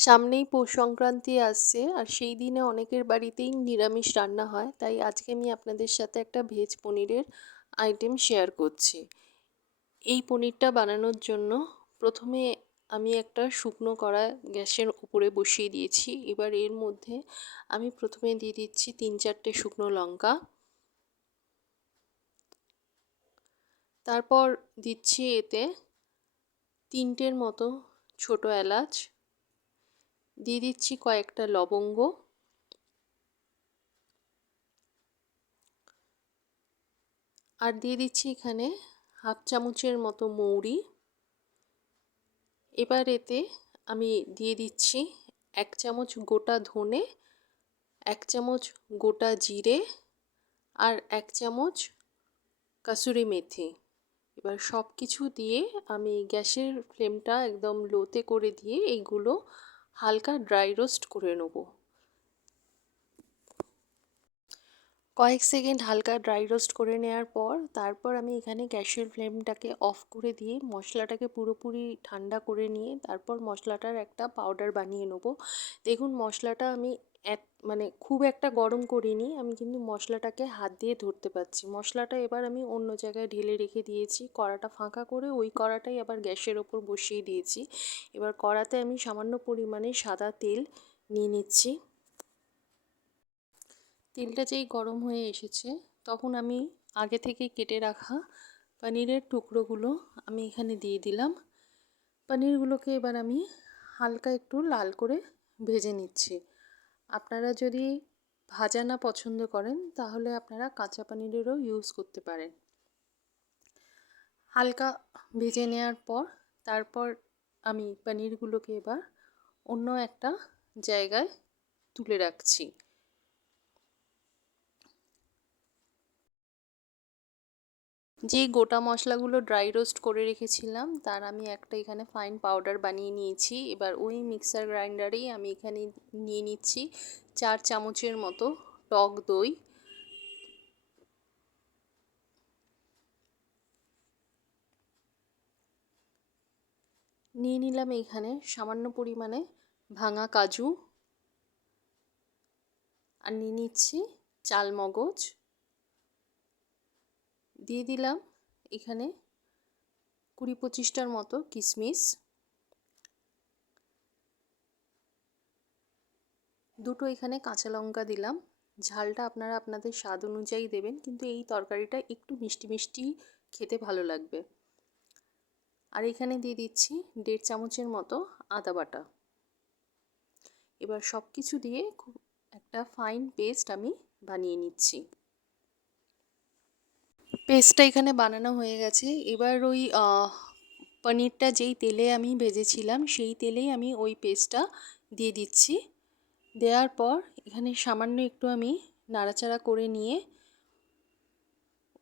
সামনেই পৌষ সংক্রান্তি আসছে আর সেই দিনে অনেকের বাড়িতেই নিরামিষ রান্না হয়। তাই আজকে আমি আপনাদের সাথে একটা ভেজ পনিরের আইটেম শেয়ার করছি। এই পনিরটা বানানোর জন্য প্রথমে আমি একটা শুকনো কড়া গ্যাসের উপরে বসিয়ে দিয়েছি। এবার এর মধ্যে আমি প্রথমে দিয়ে দিচ্ছি তিন চারটে শুকনো লঙ্কা। তারপর দিচ্ছি এতে তিনটের মতো ছোট এলাচ। দিয়ে দিচ্ছি কয়েকটা লবঙ্গ। আর দিয়ে দিচ্ছি এখানে হাফ চামচের মতো মৌরি। এবার এতে আমি দিয়ে দিচ্ছি এক চামচ গোটা ধনে, এক চামচ গোটা জিরে আর এক চামচ কাসুরি মেথি। এবার সব কিছু দিয়ে আমি গ্যাসের ফ্লেমটা একদম লোতে করে দিয়ে এইগুলো হালকা ড্রাই রোস্ট করে নেব। কয়েক সেকেন্ড হালকা ড্রাই রোস্ট করে নেওয়ার পর তারপর আমি এখানে গ্যাসের ফ্লেমটাকে অফ করে দিয়ে মশলাটাকে পুরোপুরি ঠান্ডা করে নিয়ে তারপর মশলাটার একটা পাউডার বানিয়ে নেব। দেখুন মশলাটা আমি এক মানে খুব একটা গরম করিনি। আমি কিন্তু মশলাটাকে হাত দিয়ে ধরতে পারছি। মশলাটা এবার আমি অন্য জায়গায় ঢেলে রেখে দিয়েছি। কড়াটা ফাঁকা করে ওই কড়াটাই আবার গ্যাসের ওপর বসিয়ে দিয়েছি। এবার কড়াতে আমি সামান্য পরিমাণে সাদা তেল নিয়ে নিচ্ছি। তেলটা যেই গরম হয়ে এসেছে, তখন আমি আগে থেকে কেটে রাখা পনিরের টুকরোগুলো আমি এখানে দিয়ে দিলাম। পনিরগুলোকে এবার আমি হালকা একটু লাল করে ভেজে নিচ্ছি। আপনারা যদি ভাজা না পছন্দ করেন, তাহলে আপনারা কাঁচা পানিরেরও ইউজ করতে পারেন। হালকা ভেজে নেওয়ার পর, তারপর আমি পনিরগুলোকে এবার অন্য একটা জায়গায় তুলে রাখছি। যে গোটা মশলাগুলো ড্রাই রোস্ট করে রেখেছিলাম, তার আমি একটা এখানে ফাইন পাউডার বানিয়ে নিয়েছি। এবার ওই মিক্সার গ্রাইন্ডারেই আমি এখানে নিয়ে নিচ্ছি চার চামচের মতো টক দই। নিয়ে নিলাম এখানে সামান্য পরিমাণে ভাঙা কাজু। আর নিয়ে নিচ্ছি চাল মগজ দিয়ে দিলাম এখানে কুড়ি পঁচিশটার মতো কিশমিশ। দুটো এখানে কাঁচা লঙ্কা দিলাম। ঝালটা আপনারা আপনাদের স্বাদ অনুযায়ী দেবেন, কিন্তু এই তরকারিটা একটু মিষ্টি মিষ্টি খেতে ভালো লাগবে। আর এখানে দিয়ে দিচ্ছি দেড় চামচের মতো আদা বাটা। এবার সব কিছু দিয়ে খুব একটা ফাইন পেস্ট আমি বানিয়ে নিচ্ছি। পেস্টটা এখানে বানানো হয়ে গেছে। এবার ওই পনিরটা যেই তেলে আমি ভেজেছিলাম, সেই তেলেই আমি ওই পেস্টটা দিয়ে দিচ্ছি। দেওয়ার পর এখানে সামান্য একটু আমি নাড়াচাড়া করে নিয়ে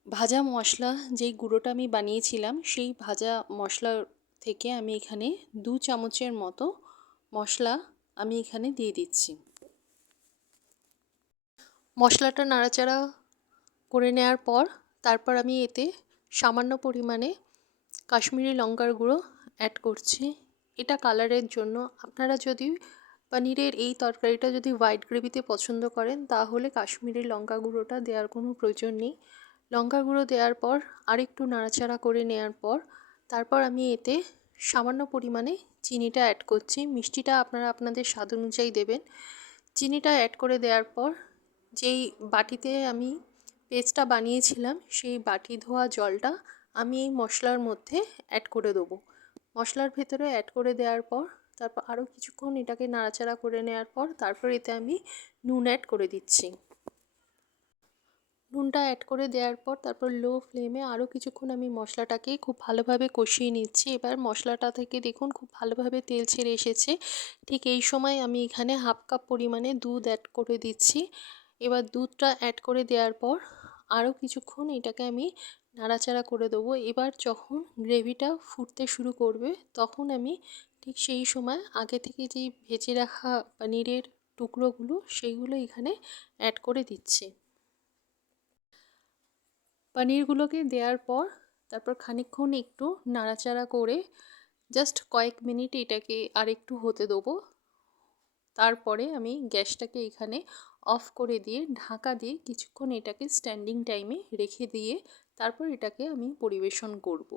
ভাজা মশলা যেই গুঁড়োটা আমি বানিয়েছিলাম, সেই ভাজা মশলা থেকে আমি এখানে দু চামচের মতো মশলা আমি এখানে দিয়ে দিচ্ছি। মশলাটা নাড়াচাড়া করে নেওয়ার পর তারপর আমি এতে সামান্য পরিমাণে কাশ্মীরি লঙ্কার গুঁড়ো অ্যাড করছি। এটা কালারের জন্য। আপনারা যদি পনিরের এই তরকারিটা যদি হোয়াইট গ্রেভিতে পছন্দ করেন, তাহলে কাশ্মীরি লঙ্কা গুঁড়োটা দেওয়ার কোনো প্রয়োজন নেই। লঙ্কা গুঁড়ো দেওয়ার পর আরেকটু নাড়াচাড়া করে নেওয়ার পর, তারপর আমি এতে সামান্য পরিমাণে চিনিটা অ্যাড করছি। মিষ্টিটা আপনারা আপনাদের স্বাদ অনুযায়ী দেবেন। চিনিটা অ্যাড করে দেওয়ার পর, যেই বাটিতে আমি পেস্টটা বানিয়েছিলাম, সেই বাটি ধোয়া জলটা আমি এই মশলার মধ্যে অ্যাড করে দেবো। মশলার ভেতরে অ্যাড করে দেওয়ার পর, তারপর আরও কিছুক্ষণ এটাকে নাড়াচাড়া করে নেওয়ার পর, তারপর এতে আমি নুন অ্যাড করে দিচ্ছি। নুনটা অ্যাড করে দেওয়ার পর, তারপর লো ফ্লেমে আরও কিছুক্ষণ আমি মশলাটাকে খুব ভালোভাবে কষিয়ে নিচ্ছি। এবার মশলাটা থেকে দেখুন খুব ভালোভাবে তেল ছেড়ে এসেছে। ঠিক এই সময় আমি এখানে হাফ কাপ পরিমাণে দুধ অ্যাড করে দিচ্ছি। এবার দুধটা অ্যাড করে দেওয়ার পর আরও কিছুক্ষণ এটাকে আমি নাড়াচাড়া করে দেবো। এবার যখন গ্রেভিটা ফুটতে শুরু করবে, তখন আমি ঠিক সেই সময় আগে থেকে যেই ভেজে রাখা পনিরের টুকরোগুলো, সেইগুলো এখানে অ্যাড করে দিচ্ছি। পনিরগুলোকে দেওয়ার পর, তারপর খানিকক্ষণ একটু নাড়াচাড়া করে জাস্ট কয়েক মিনিট এটাকে আর একটু হতে দেবো। তারপরে আমি গ্যাসটাকে এখানে অফ করে দিয়ে ঢাকা দিয়ে কিছুক্ষণ এটাকে স্ট্যান্ডিং টাইমে রেখে দিয়ে তারপর এটাকে আমি পরিবেশন করব।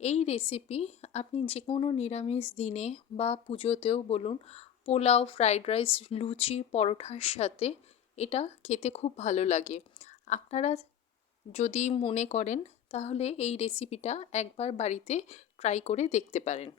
এই রেসিপি আপনি যে কোনো নিরামিষ দিনে বা পুজোতেও বলুন, পোলাও ফ্রাইড রাইস লুচি পরোঠার সাথে এটা খেতে খুব ভালো লাগে আপনারা যদি মনে করেন তাহলে এই রেসিপিটা একবার বাড়িতে ট্রাই করে দেখতে পারেন